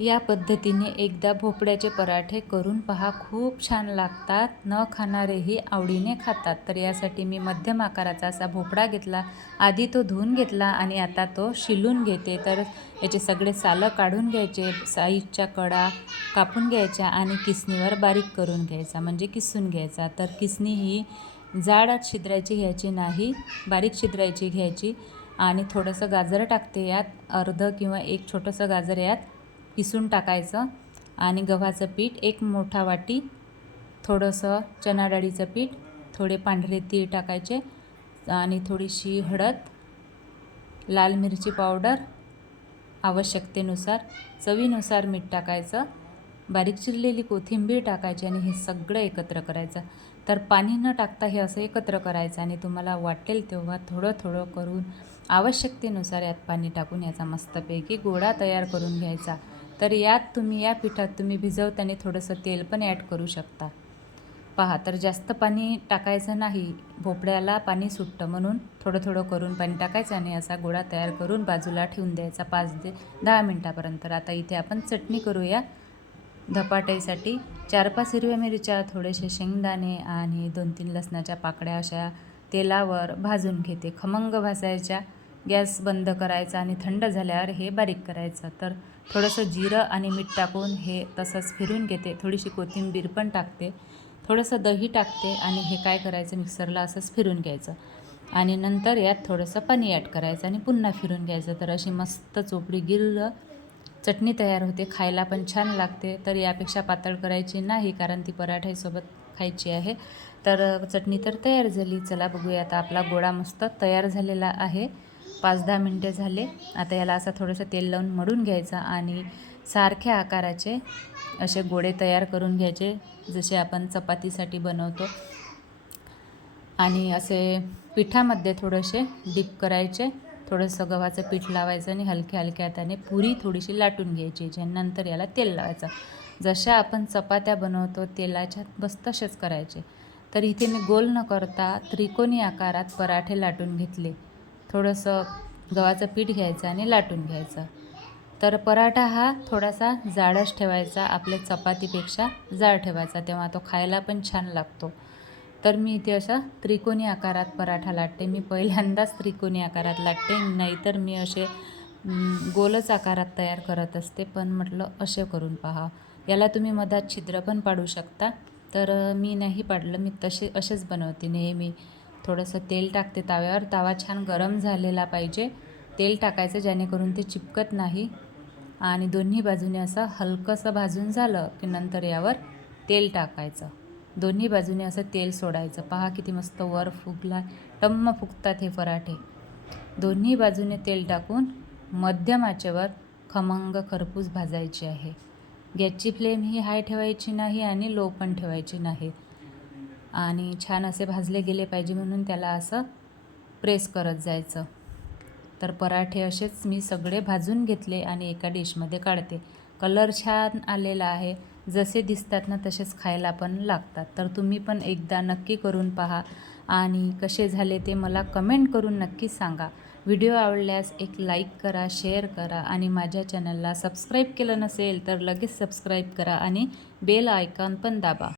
या पद्धतीने एकदा भोपळ्याचे पराठे करून पहा, खूप छान लागतात. न खाणारेही आवडीने खातात. तर यासाठी मी मध्यम आकाराचा असा भोपळा घेतला. आधी तो धुवून घेतला आणि आता तो शिलून घेते. तर याचे सगळे सालं काढून घ्यायचे, साईजच्या कडा कापून घ्यायच्या आणि किसणीवर बारीक करून घ्यायचा, म्हणजे किसून घ्यायचा. तर किसणी ही जाड छिद्रायची घ्यायची नाही, बारीक छिद्रायची घ्यायची. आणि थोडंसं गाजर टाकते यात, अर्ध किंवा एक छोटंसं गाजर यात किसून टाकायचं. आणि गव्हाचं पीठ एक मोठा वाटी, थोडंसं चणा डाळीचं पीठ, थोडे पांढरे तीळ टाकायचे आणि थोडीशी हळद, लाल मिरची पावडर, आवश्यकतेनुसार, चवीनुसार मीठ टाकायचं, बारीक चिरलेली कोथिंबीर टाकायची आणि हे सगळं एकत्र करायचं. तर पाणी न टाकता हे असं एकत्र करायचं आणि तुम्हाला वाटेल तेव्हा थोडं थोडं करून आवश्यकतेनुसार यात पाणी टाकून याचा मस्तपैकी गोळा तयार करून घ्यायचा. तर यात तुम्ही या पिठात तुम्ही भिजवताना थोडंसं तेल पण ॲड करू शकता. पहा, तर जास्त पाणी टाकायचं नाही, भोपळ्याला पाणी सुटतं, म्हणून थोडं थोडं करून पाणी टाकायचं आणि असा गोळा तयार करून बाजूला ठेवून द्यायचा 5 ते 10 मिनटापर्यंत. आता इथे आपण चटणी करूया. धपाट्यासाठी 4-5 हिरव्या मिरच्या, थोडेसे शेंगदाणे आणि 2-3 लसणाच्या पाकळ्या अशा तेलावर भाजून घेते. खमंग भाजायच्या. गॅस बंद करायचा आणि थंड झाल्यावर हे बारीक करायचं. तर थोडंसं जिरं आणि मीठ टाकून हे तसंच फिरून घेते. थोडीशी कोथिंबीर पण टाकते, थोडंसं दही टाकते आणि हे काय करायचं, मिक्सरला असंच फिरून घ्यायचं. आणि नंतर यात थोडंसं पाणी ॲड करायचं आणि पुन्हा फिरून घ्यायचं. तर अशी मस्त चोपडी गिर्र चटणी तयार होते. खायला पण छान लागते. तर यापेक्षा पातळ करायची नाही, कारण ती पराठ्यासोबत खायची आहे. तर चटणी तर तयार झाली. चला बघूया, आता आपला गोळा मस्त तयार झालेला आहे. 5-10 मिनटं झाले. आता याला असं थोडंसं तेल लावून मळून घ्यायचं आणि सारख्या आकाराचे असे गोळे तयार करून घ्यायचे, जसे आपण चपातीसाठी बनवतो. आणि असे पिठामध्ये थोडेसे डीप करायचे. थोडंसं गव्हाचं पीठ लावायचं आणि हलक्या हलक्या हाताने पुरी थोडीशी लाटून घ्यायची. नंतर याला तेल लावायचं. जशा आपण चपात्या बनवतो तेलाच्या, बस तसेच करायचे. तर इथे मी गोल न करता त्रिकोणी आकारात पराठे लाटून घेतले. थोडंसं गव्हाचं पीठ घ्यायचं आणि लाटून घ्यायचं. तर पराठा हा थोडासा जाडच ठेवायचा, आपल्या चपातीपेक्षा जाड ठेवायचा, तेव्हा तो खायला पण छान लागतो. तर मी इथे असा त्रिकोणी आकारात पराठा लाटते. मी पहिल्यांदाच त्रिकोणी आकारात लाटते, नाहीतर मी असे गोलच आकारात तयार करत असते. पण म्हटलं असे करून पहा. याला तुम्ही मधात छिद्र पण पाडू शकता. तर मी नाही पाडलं, मी असेच बनवते नेहमी. थोडंसं तेल टाकते ताव्यावर. तवा छान गरम झालेला पाहिजे. तेल टाकायचं जेणेकरून ते चिपकत नाही. आणि दोन्ही बाजूने असं हलकंसं भाजून झालं की नंतर यावर तेल टाकायचं. दोन्ही बाजूने असं तेल सोडायचं. पहा किती मस्त वर फुगला, टम्म फुगतात हे पराठे. दोन्ही बाजूने तेल टाकून मध्यम आचेवर खमंग खरपूस भाजायची आहे. गॅसची फ्लेम ही हाय ठेवायची नाही आणि लो पण ठेवायची नाही. आणि छान असे भाजले गेले पाहिजे, म्हणून त्याला असं प्रेस करत जायचं. तर पराठे असेच मी सगळे भाजून घेतले आणि एका डिशमध्ये काढते. कलर छान आलेला आहे. जसे दिसतात ना तसेच खायला पण लागतात. तर तुम्ही पण एकदा नक्की करून पहा आणि कसे झाले ते मला कमेंट करून नक्की सांगा. व्हिडिओ आवडल्यास एक लाईक करा, शेअर करा आणि माझ्या चॅनलला सबस्क्राईब केलं नसेल तर लगेच सबस्क्राईब करा आणि बेल आयकॉन पण दाबा.